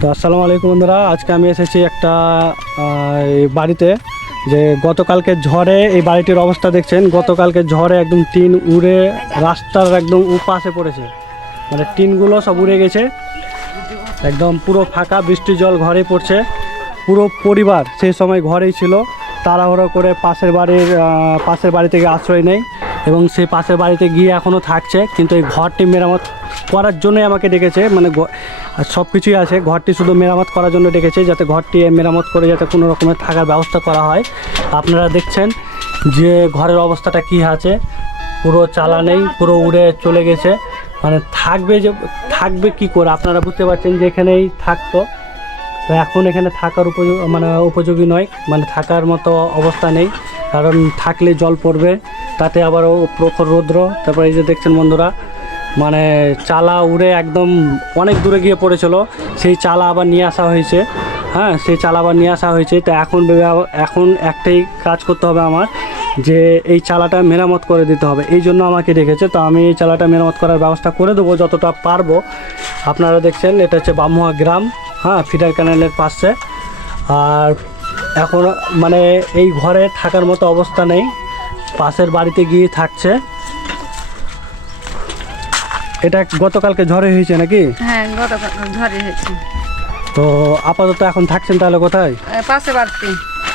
তো আসসালামু আলাইকুম বন্ধুরা, আজকে আমি এসেছি একটা বাড়িতে। যে গতকালকে ঝড়ে এই বাড়িটির অবস্থা দেখছেন। গতকালকে ঝড়ে একদম টিন উড়ে রাস্তার একদম উপাশে পড়েছে, মানে টিনগুলো সব উড়ে গেছে, একদম পুরো ফাঁকা, বৃষ্টির জল ঘরে পড়ছে। পুরো পরিবার সেই সময় ঘরেই ছিল, তাড়াহুড়ো করে পাশের বাড়ি থেকে আশ্রয় নেয় এবং সেই পাশের বাড়িতে গিয়ে এখনও থাকছে। কিন্তু এই ঘরটি মেরামত করার জন্যই আমাকে ডেকেছে, মানে সব কিছুই আছে, ঘরটি শুধু মেরামত করার জন্য ডেকেছে, যাতে ঘরটি মেরামত করে যাতে কোনো রকমের থাকার ব্যবস্থা করা হয়। আপনারা দেখছেন যে ঘরের অবস্থাটা কী আছে, পুরো চালা নেই, পুরো উড়ে চলে গেছে। মানে থাকবে কি করে আপনারা বুঝতে পারছেন যে এখানেই থাকতো। তো এখন এখানে থাকার উপযোগী নয়, মানে থাকার মতো অবস্থা নেই, কারণ থাকলে জল পড়বে, তাতে আবারও প্রখর রৌদ্র। তারপরে এই যে দেখছেন বন্ধুরা, মানে চালা উড়ে একদম অনেক দূরে গিয়ে পড়েছিল, সেই চালা আবার নিয়ে আসা হয়েছে। হ্যাঁ, সেই চালা আবার নিয়ে আসা হয়েছে। তো এখন একটাই কাজ করতে হবে আমার, যে এই চালাটা মেরামত করে দিতে হবে, এই জন্য আমাকে ডেকেছে। তো আমি এই চালাটা মেরামত করার ব্যবস্থা করে দেবো যতটা পারবো। আপনারা দেখছেন এটা হচ্ছে বামুয়া গ্রাম, হ্যাঁ, ফিডার ক্যানেলের পাশে। আর এখন মানে এই ঘরে থাকার মতো অবস্থা নেই, পাশের বাড়িতে গিয়ে থাকছে। এটা গতকালকে ঝড়ে হয়েছে নাকি? হ্যাঁ, গতকাল ঝড়ে হয়েছে। তো আপাতত এখন থাকছেন তাহলে কোথায়?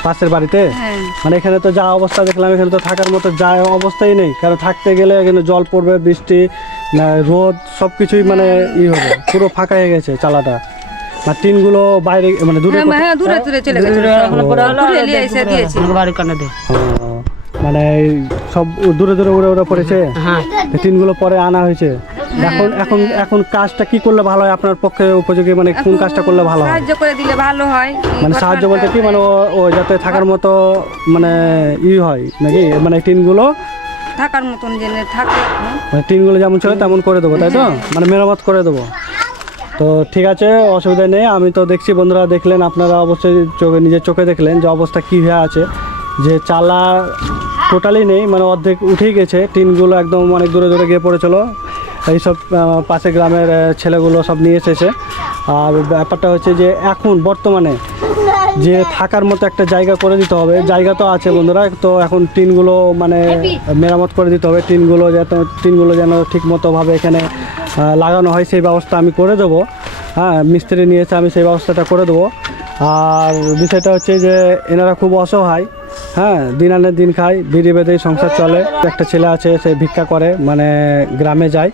পাশের বাড়িতে। হ্যাঁ, মানে এখানে তো যা অবস্থা দেখলাম, এখানে তো থাকার মতো যা অবস্থাই নেই, কারণ থাকতে গেলে এখানে জল পড়বে, বৃষ্টি রোদ সব কিছুই মানে হবে, পুরো ফাঁকা হয়ে গেছে চালাটা। আর টিনগুলো বাইরে মানে দূরে চলে গেছে, মানে সব দূরে উড়ে পড়েছে। টিনগুলো পরে আনা হয়েছে। এখন কাজটা কি করলে ভালো হয় আপনার পক্ষে উপযোগী, মানে কোন কাজটা করলে ভালো হয়? সাহায্য করে দিলে ভালো হয়। মানে সাহায্য বলতে কি, মানে ও যাতে থাকার মতো মানে হয় নাকি, মানে টিনগুলো থাকার মতন জেনে থাকে, মানে টিনগুলো যেমন ছিল তেমন করে দেবো, তাই তো? মানে মেরামত করে দেবো। তো ঠিক আছে, অসুবিধা নেই। আমি তো দেখছি, বন্ধুরা দেখলেন, আপনারা অবশ্যই নিজের চোখে দেখলেন যে অবস্থা কী হয়ে আছে, যে চালা টোটালি নেই, মানে অর্ধেক উঠেই গেছে, টিনগুলো একদম অনেক দূরে গিয়ে পড়েছিল। এইসব পাশে গ্রামের ছেলেগুলো সব নিয়ে এসেছে। আর ব্যাপারটা হচ্ছে যে এখন বর্তমানে যে থাকার মতো একটা জায়গা করে দিতে হবে, জায়গা তো আছে বন্ধুরা, তো এখন টিনগুলো মানে মেরামত করে দিতে হবে, টিনগুলো যেন ঠিক মতোভাবে এখানে লাগানো হয়, সেই ব্যবস্থা আমি করে দেবো। হ্যাঁ, মিস্ত্রি নিয়েছে, আমি সেই ব্যবস্থাটা করে দেবো। আর বিষয়টা হচ্ছে যে এনারা খুব অসহায়, হ্যাঁ, দিন আনে দিন খায়, বিড়ি বেঁধেই সংসার চলে। একটা ছেলে আছে, সে ভিক্ষা করে, মানে গ্রামে যায়।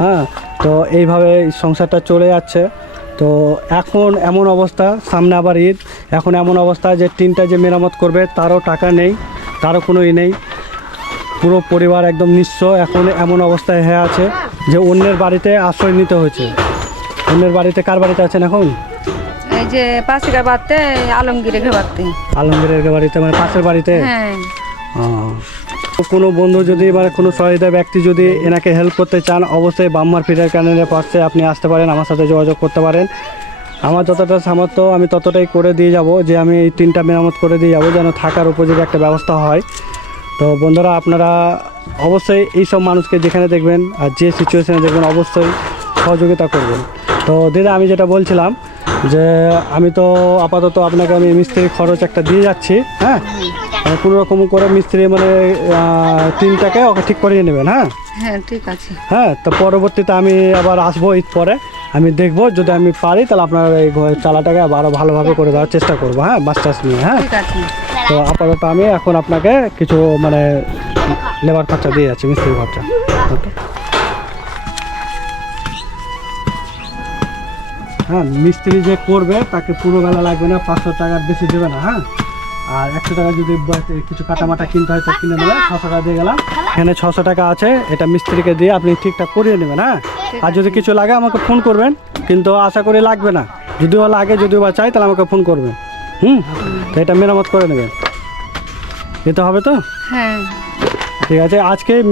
হ্যাঁ, তো এইভাবে সংসারটা চলে যাচ্ছে। তো এখন এমন অবস্থা, সামনে আবার ঈদ, এখন এমন অবস্থা যে টিনটা যে মেরামত করবে তারও টাকা নেই, তারও কোনো নেই, পুরো পরিবার একদম নিঃস্ব। এখন এমন অবস্থায় হয়ে আছে যে অন্যের বাড়িতে আশ্রয় নিতে হয়েছে। অন্যের বাড়িতে কার বাড়িতে আছেন এখন? এই যে পাশের বাড়িতে, আলমগীরের বাড়িতে, মানে পাশের বাড়িতে। হ্যাঁ, কোনো বন্ধু যদি, মানে কোনো সহৃদয় ব্যক্তি যদি এনাকে হেল্প করতে চান, অবশ্যই বাম্মার ফিডার ক্যানেলের পাশে আপনি আসতে পারেন, আমার সাথে যোগাযোগ করতে পারেন। আমার যতটা সামর্থ্য আমি ততটাই করে দিয়ে যাব, যে আমি এই টিনটা মেরামত করে দিয়ে যাব, যেন থাকার উপযোগী একটা ব্যবস্থা হয়। তো বন্ধুরা, আপনারা অবশ্যই এইসব মানুষকে যেখানে দেখবেন আর যে সিচুয়েশানে দেখবেন, অবশ্যই সহযোগিতা করবেন। তো দিদা, আমি যেটা বলছিলাম যে আমি তো আপাতত আপনাকে আমি মিস্ত্রির খরচ একটা দিয়ে যাচ্ছি। হ্যাঁ, কোনো রকম করে মিস্ত্রি মানে টিনটাকে ওকে ঠিক করিয়ে নেবেন। হ্যাঁ, হ্যাঁ, ঠিক আছে। হ্যাঁ, তো পরবর্তীতে আমি আবার আসবো ঈদ পরে, আমি দেখবো, যদি আমি পারি তাহলে আপনার এই চালাটাকে আরও ভালোভাবে করে দেওয়ার চেষ্টা করবো। হ্যাঁ, বাস টাস নিয়ে। হ্যাঁ, তো আপাতত আমি এখন আপনাকে কিছু মানে লেবার খরচা দিয়ে যাচ্ছি, মিস্ত্রি খরচা। হ্যাঁ, মিস্ত্রি যে করবে তাকে পুরো বেলা লাগবে না, 500 টাকার বেশি দেবে না। হ্যাঁ, আর 100 টাকা যদি কিছু কাটামাটা কিনতে হয় তো কিনে নেবে, 600 টাকা দিয়ে গেলাম। এখানে 600 টাকা আছে, এটা মিস্ত্রিকে দিয়ে আপনি ঠিকঠাক করিয়ে নেবেন। হ্যাঁ, আর যদি কিছু লাগে আমাকে ফোন করবেন, কিন্তু আশা করি লাগবে না, যদিও লাগে, যদিও বা চাই, তাহলে আমাকে ফোন করবেন। তো এটা মেরামত করে নেবেন, এটা হবে তো? হ্যাঁ, ঠিক আছে।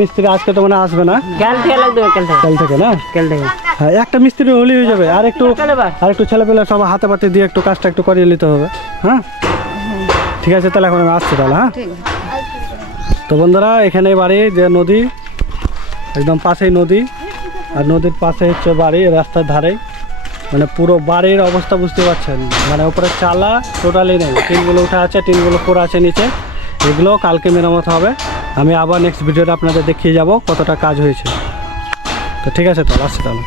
মিস্ত্রি আজকে তো মানে আসবে না, কাল থেকে না? হ্যাঁ, একটা মিস্ত্রি হলেই হয়ে যাবে, আর একটু ছেলেপেলে সব হাতে পাতে দিয়ে একটু কাজটা একটু করিয়ে নিতে হবে। হ্যাঁ, ঠিক আছে, তাহলে এখন আমি আসছি তাহলে। হ্যাঁ, তো বন্ধুরা, এখানে বাড়ি, যে নদী একদম পাশেই নদী, আর নদীর পাশে হচ্ছে বাড়ি, রাস্তার ধারেই। মানে পুরো বাড়ির অবস্থা বুঝতে পারছেন, মানে উপরে চালা টোটালি নেই, টিনগুলো উঠে আছে, টিনগুলো পড়ে আছে নিচে। এগুলো কালকে মেরামত হবে। আমি আবার নেক্সট ভিডিওতে আপনাদের দেখিয়ে যাব কতটা কাজ হয়েছে। তো ঠিক আছে, তাহলে আসছি তাহলে।